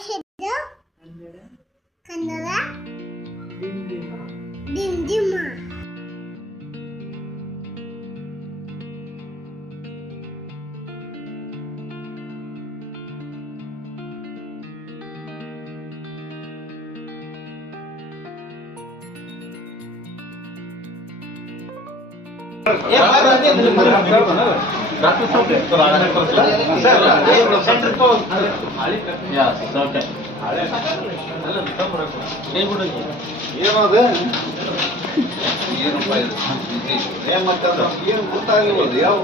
ಭಾಷೆದು ಕನ್ನಡ ಏನ್ ಮಾತಾಡ್ದ ಏನು ಗೊತ್ತಾಗಿಲ್ಲ ಯಾವ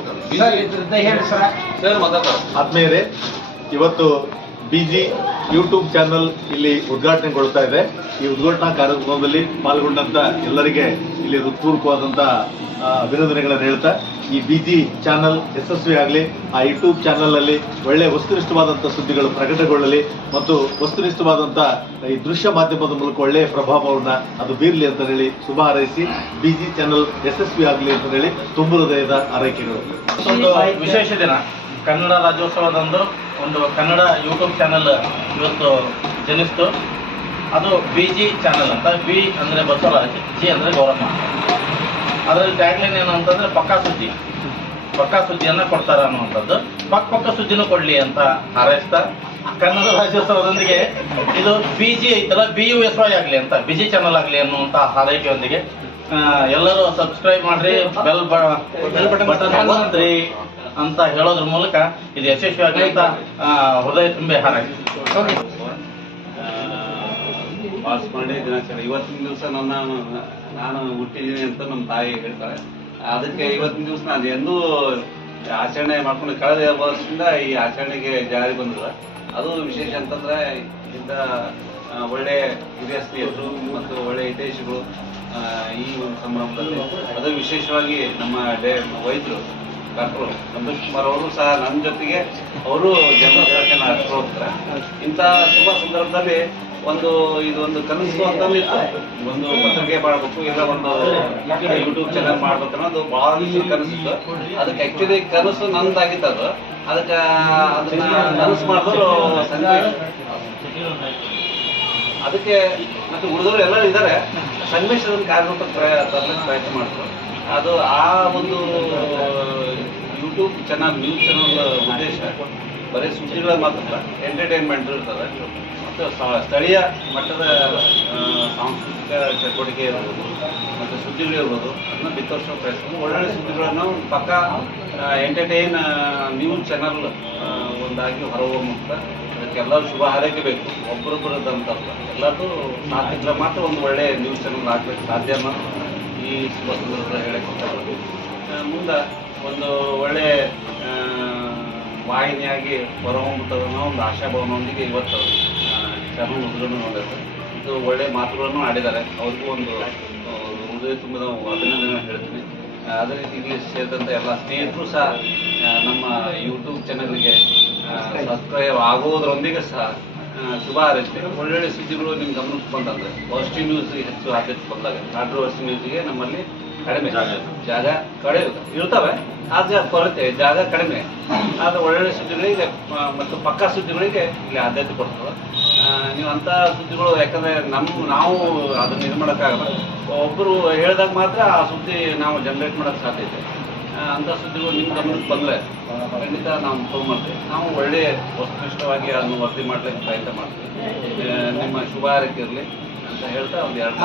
ಸರ್ ಮಾತಾಡ ಆತ್ಮೀಯರೇ ಇವತ್ತು ಬಿಜಿ ಯೂಟ್ಯೂಬ್ ಚಾನಲ್ ಇಲ್ಲಿ ಉದ್ಘಾಟನೆಗೊಳ್ತಾ ಇದೆ. ಈ ಉದ್ಘಾಟನಾ ಕಾರ್ಯಕ್ರಮದಲ್ಲಿ ಪಾಲ್ಗೊಂಡಂತ ಎಲ್ಲರಿಗೆ ಇಲ್ಲಿ ಹೃತ್ಪೂರ್ವಕವಾದಂತ ಆ, ಅಭಿನಂದನೆಗಳನ್ನು ಹೇಳ್ತಾ, ಈ ಬಿಜಿ ಚಾನಲ್ ಯಶಸ್ವಿ ಆಗಲಿ, ಆ ಯೂಟ್ಯೂಬ್ ಚಾನಲ್ ಅಲ್ಲಿ ಒಳ್ಳೆ ವಸ್ತುನಿಷ್ಠವಾದಂತ ಸುದ್ದಿಗಳು ಪ್ರಕಟಗೊಳ್ಳಲಿ ಮತ್ತು ವಸ್ತುನಿಷ್ಠವಾದಂತ ಈ ದೃಶ್ಯ ಮಾಧ್ಯಮದ ಮೂಲಕ ಒಳ್ಳೆಯ ಪ್ರಭಾವವನ್ನ ಅದು ಬೀರಲಿ ಅಂತ ಹೇಳಿ ಶುಭ ಹಾರೈಸಿ ಬಿಜಿ ಚಾನಲ್ ಯಶಸ್ವಿ ಆಗಲಿ ಅಂತ ಹೇಳಿ ತುಂಬ ಹೃದಯದ ಆರೈಕೆಗಳು. ಒಂದು ವಿಶೇಷ ದಿನ, ಕನ್ನಡ ರಾಜ್ಯೋತ್ಸವದಂದು ಒಂದು ಕನ್ನಡ ಯೂಟ್ಯೂಬ್ ಚಾನಲ್ ಇವತ್ತು ಜನಿಸ್ತು. ಅದು ಬಿ ಜಿ ಚಾನಲ್ ಅಂತ, ಬಿ ಅಂದರೆ ಬಸವರಾಜ್, ಜಿ ಅಂದರೆ ಗೌರಮ್ಮ. ಅದರಲ್ಲಿ ಟ್ಯಾಗ್ಲೈನ್ ಏನು ಅಂತಂದ್ರೆ ಪಕ್ಕಾ ಸುದ್ದಿ. ಪಕ್ಕಾ ಸುದ್ದಿಯನ್ನ ಕೊಡ್ತಾರ ಅನ್ನುವಂಥದ್ದು. ಪಕ್ಕ ಪಕ್ಕ ಸುದ್ದಿನೂ ಕೊಡಲಿ ಅಂತ ಹಾರೈಸ್ತಾ. ಕನ್ನಡ ರಾಜ್ಯೋತ್ಸವದೊಂದಿಗೆ ಇದು ಬಿ ಜಿ ಐತಲ್ಲ ಬಿ ಯು ಎಸ್ ವೈ ಆಗಲಿ ಅಂತ ಬಿಜಿ ಚಾನಲ್ ಆಗಲಿ ಅನ್ನುವಂಥ ಹಾರೈಕೆಯೊಂದಿಗೆ ಎಲ್ಲರೂ ಸಬ್ಸ್ಕ್ರೈಬ್ ಮಾಡ್ರಿ ಬೆಲ್ ಬಟನ್ ಮಾಡ್ರಿ ಅಂತ ಹೇಳೋದ್ರ ಮೂಲಕ ಇದು ಯಶಸ್ವಿ ಆಗಲಿ ಅಂತ ಹೃದಯ ತುಂಬಿ ಹಾರೈಕೆ ಪಾಸ್ ಮಾಡಿ ದಿನಾಚರಣೆ. ಇವತ್ತಿನ ದಿವಸ ನನ್ನ, ನಾನು ಹುಟ್ಟಿದ್ದೀನಿ ಅಂತ ನಮ್ಮ ತಾಯಿ ಹೇಳ್ತಾರೆ. ಅದಕ್ಕೆ ಇವತ್ತಿನ ದಿವಸ ನಾನು ಎಂದೂ ಆಚರಣೆ ಮಾಡ್ಕೊಂಡು ಕಳೆದ ವರ್ಷದಿಂದ ಈ ಆಚರಣೆಗೆ ಜಾರಿ ಬಂದಿಲ್ಲ ಅದು ವಿಶೇಷ ಅಂತಂದ್ರೆ ಇಂಥ ಒಳ್ಳೆ ಹಿರಿಯ ಸ್ನೇಹಿತರು ಮತ್ತು ಒಳ್ಳೆ ಹಿತೈಷಿಗಳು ಈ ಒಂದು ಸಂಭ್ರಮದಲ್ಲಿ. ಅದು ವಿಶೇಷವಾಗಿ ನಮ್ಮ ಡೇ ವೈದ್ಯರು ಡಾಕ್ಟರ್ ಸಂತೋಷ್ ಕುಮಾರ್ ಅವರು ಸಹ ನನ್ನ ಜೊತೆಗೆ ಅವರು ಜನ್ಮದಿನ ಹೋಗ್ತಾರೆ. ಇಂಥ ಶುಭ ಸಂದರ್ಭದಲ್ಲಿ ಒಂದು ಇದು ಒಂದು ಕನಸು ಇತ್ತು. ಒಂದು ಪತ್ರಿಕೆ ಮಾಡಬೇಕು, ಇಲ್ಲ ಒಂದು ಯೂಟ್ಯೂಬ್ ಚಾನಲ್ ಮಾಡ್ಬೇಕು ಅನ್ನೋದು ಭಾಳ ಕನಸು ಅದಕ್ಕೆ ಆ್ಯಕ್ಚುಲಿ ಕನಸು ನಂದಾಗಿತ್ತು ಅದು. ಅದಕ್ಕೆ ಅದನ್ನ ಕನಸು ಮಾಡಿದ್ರು ಸಂದೇಶ್ ಅದಕ್ಕೆ ಮತ್ತು ಉಳಿದವರು ಎಲ್ಲರೂ ಇದ್ದಾರೆ. ಸಂದೇಶ ಅದನ್ನ ಕಾರ್ಯರೂಪಕ್ಕೆ ತರಲಿಕ್ಕೆ ಪ್ರಯತ್ನ ಮಾಡಿದ್ರು ಅದು ಆ ಒಂದು ಯೂಟ್ಯೂಬ್ ಚೆನ್ನಾಗಿ ನ್ಯೂಸ್ ಚಾನಲ್ ಉದ್ದೇಶ, ಬರೀ ಸುದ್ದಿಗಳ ಮಾತ್ರ ಎಂಟರ್ಟೈನ್ಮೆಂಟ್ ಇರ್ತದೆ ಮತ್ತು ಸ್ಥಳೀಯ ಮಟ್ಟದ ಸಾಂಸ್ಕೃತಿಕ ಚಟುವಟಿಕೆ ಇರ್ಬೋದು, ಮತ್ತು ಸುದ್ದಿಗಳಿರ್ಬೋದು ಅದನ್ನ ಬಿತ್ತರಿಸೋ ಪ್ರಯತ್ನ. ಒಳ್ಳೊಳ್ಳೆ ಸುದ್ದಿಗಳನ್ನು ಪಕ್ಕ ಎಂಟರ್ಟೈನ್ ನ್ಯೂಸ್ ಚಾನಲ್ ಒಂದಾಗಿ ಹೊರಹೊಮ್ಮುತ್ತ ಅದಕ್ಕೆಲ್ಲರೂ ಶುಭ ಹಾರೈಕೆ ಬೇಕು. ಒಬ್ಬರೊಬ್ಬರದಂತಲ್ಲ ಎಲ್ಲರೂ ಸಾಧ್ಯ ಮಾತ್ರ ಒಂದು ಒಳ್ಳೆಯ ನ್ಯೂಸ್ ಚಾನಲ್ ಆಗಬೇಕು ಸಾಧ್ಯ ಈ ಶುಭ ಸಂದರ್ಭದಲ್ಲಿ ಹೇಳಕ್ಕೆ ಮುಂದೆ ಒಂದು ಒಳ್ಳೆ ವಾಹಿನಿಯಾಗಿ ಹೊರಹೊಮ್ಮುತ್ತದೆ ಅನ್ನೋ ಒಂದು ಆಶಾಭಾವನೊಂದಿಗೆ ಇವತ್ತು ಚಾನಲ್ ಉದ್ಘಾಟನೆ ಮಾಡಿದ್ದಾರೆ ಇದು ಒಳ್ಳೆ ಮಾತುಗಳನ್ನು ಆಡಿದ್ದಾರೆ. ಅವ್ರಿಗೂ ಒಂದು ಹೃದಯ ತುಂಬಿದ ಅಭಿನಂದನೆ ಹೇಳ್ತೀನಿ. ಅದೇ ರೀತಿ ಇಲ್ಲಿ ಸೇರಿದಂಥ ಎಲ್ಲ ಸ್ನೇಹಿತರು ಸಹ ನಮ್ಮ ಯೂಟ್ಯೂಬ್ ಚಾನಲ್ಗೆ ಸಬ್ಸ್ಕ್ರೈಬ್ ಆಗೋದ್ರೊಂದಿಗೆ ಸಹ ಶುಭ ಹಾರೈಸ್ತೀನಿ. ಒಳ್ಳೊಳ್ಳೆ ಸುದ್ದಿಗಳು ನಿಮ್ಮ ಗಮನಕ್ಕೆ ಬಂದಂತೆ ಪಾಸಿಟಿವ್ ನ್ಯೂಸ್ ಹೆಚ್ಚು ಆದ್ಯತೆ ಬಂದಾಗ ಕಾಂಟ್ರವರ್ಸಿ ನ್ಯೂಸ್ಗೆ ನಮ್ಮಲ್ಲಿ ಕಡಿಮೆ. ಜಾಗ ಕಡಿಮೆ. ಇರ್ತವೆ ಆದರೆ ಕೊರತೆ ಜಾಗ ಕಡಿಮೆ. ಆದರೆ ಒಳ್ಳೊಳ್ಳೆ ಸುದ್ದಿಗಳಿಗೆ ಮತ್ತು ಪಕ್ಕಾ ಸುದ್ದಿಗಳಿಗೆ ಇಲ್ಲಿ ಆದ್ಯತೆ ಕೊಡ್ತದೆ ನೀವು ಅಂತ ಸುದ್ದಿಗಳು ಯಾಕಂದ್ರೆ ನಮ್ಮ ನಾವು ಅದನ್ನು ಇದು ಮಾಡೋಕ್ಕಾಗಲ್ಲ. ಒಬ್ಬರು ಹೇಳಿದಾಗ ಮಾತ್ರ ಆ ಸುದ್ದಿ ನಾವು ಜನರೇಟ್ ಮಾಡೋಕ್ಕೆ ಸಾಧ್ಯ ಇದೆ. ಅಂಥ ಅಂತ ಸುದ್ದಿಗಳು ನಿಮ್ಮ ಗಮನಕ್ಕೆ ಬಂದರೆ ಖಂಡಿತ ನಾವು ತೊಗೊಂಡ್ಬರ್ತೀವಿ ನಾವು ಒಳ್ಳೆಯ ವಸ್ತುನಿಷ್ಠವಾಗಿ ಅದನ್ನು ವರದಿ ಮಾಡ್ಲಿಕ್ಕೆ ಪ್ರಯತ್ನ ಮಾಡ್ತೀವಿ. ನಿಮ್ಮ ಶುಭ ಹಾರೈಕೆ ಇರಲಿ ಅಂತ ಹೇಳ್ತಾ ಒಂದು ಎರಡು